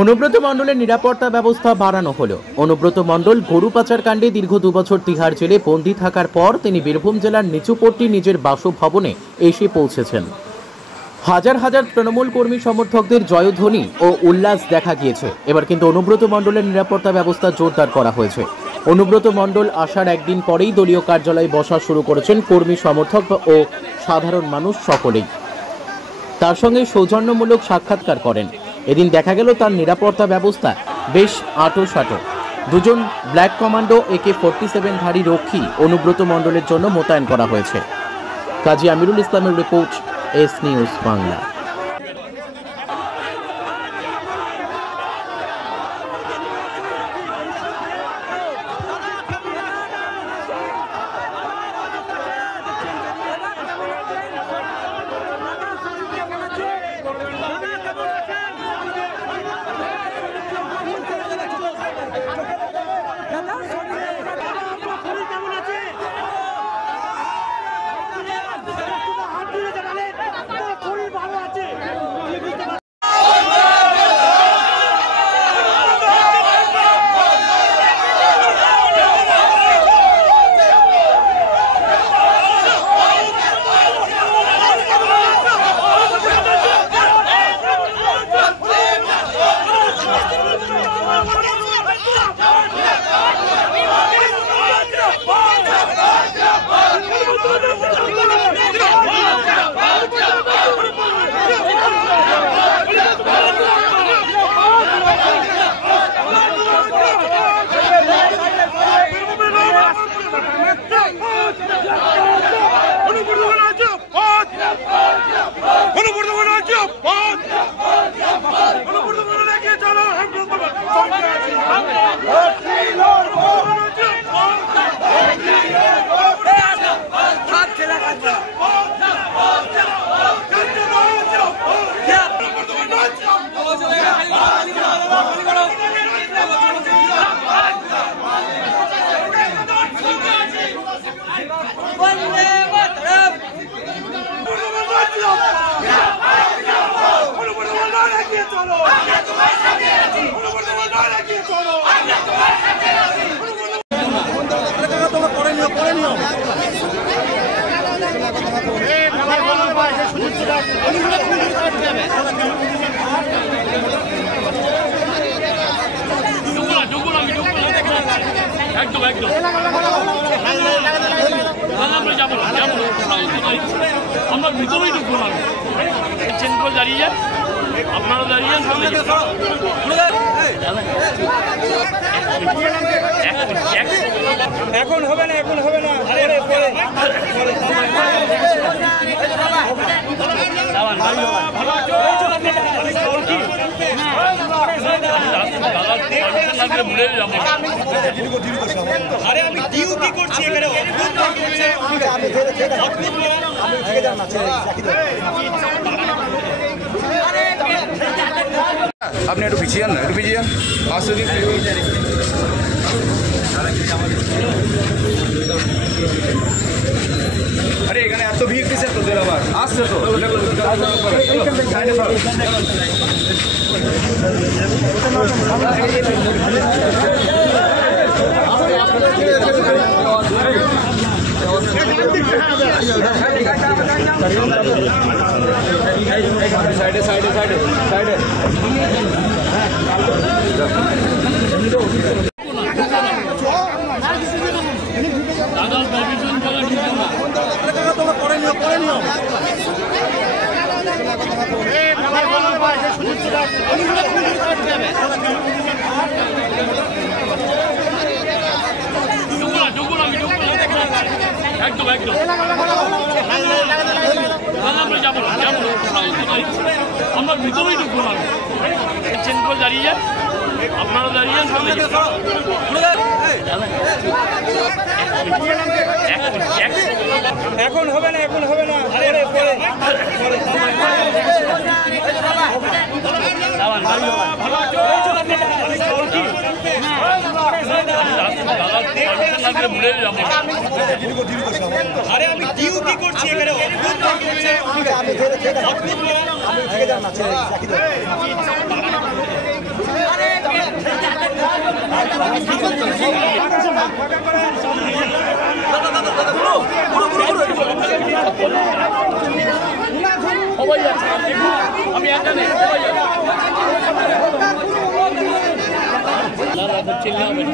অনুব্রত মণ্ডলের নিরাপত্তা ব্যবস্থা বাড়ানো হলো। অনুব্রত মণ্ডল গরু পাচার কাণ্ডে দীর্ঘ 2 বছর তিহার জেলে বন্দী থাকার পর তিনি বীরভূম জেলার নিচুপট্টি নিজের বাসভবনে এসে পৌঁছেছেন। হাজার হাজার তৃণমূল কর্মী সমর্থকদের জয়ধ্বনি ও উল্লাস দেখা গিয়েছে। এবার কিন্তু অনুব্রত মণ্ডলের নিরাপত্তা ব্যবস্থা জোরদার করা হয়েছে। অনুব্রত মণ্ডল আসার একদিন পরেই দলীয় কার্যালয়ে বসা শুরু করেছেন কর্মী সমর্থক ও সাধারণ মানুষ সকলেই। তার সঙ্গে সৌজন্যমূলক সাক্ষাৎকার করেন। এদিন দেখা গেল তার নিরাপত্তা ব্যবস্থা বেশ আঁটোসাঁটো। 2 জন ব্ল্যাক কমান্ডো AK-47 ধারী রক্ষী অনুব্রত মণ্ডলের জন্য মোতায়েন করা হয়েছে। কাজী আমিরুল ইসলামের রিপোর্ট, এস নিউজ বাংলা। আমরা ভিতরেই ঢুকবো না, চেঞ্জ করে দাঁড়িয়ে যান, আপনারা দাঁড়িয়ে যান। এখন হবে না, এখন হবে না। আরে আমি ডিউটি করছি এখানে। আপনি একটু পিছিয়ে যান না, একটু পিছিয়ে যান। আসতে দিন। আরে এখানে এত ভিড় কিসের তোদের আবার? আসছে তো সাইডে ধরো। সাইডে সাইডে সাইডে সাইডে একদম একদম আমরা যাবো না, আমরা ভিতরেই ঢুকবো না, চেঞ্জ করে দাঁড়িয়ে যান, আপনারা দাঁড়িয়ে যান। এখন হবে না, এখন হবে না। আরে আমি ডিউটি করছি এখানে। সবাই আছে, আমি একা নেই, সবাই আছে। চিল্লাবেন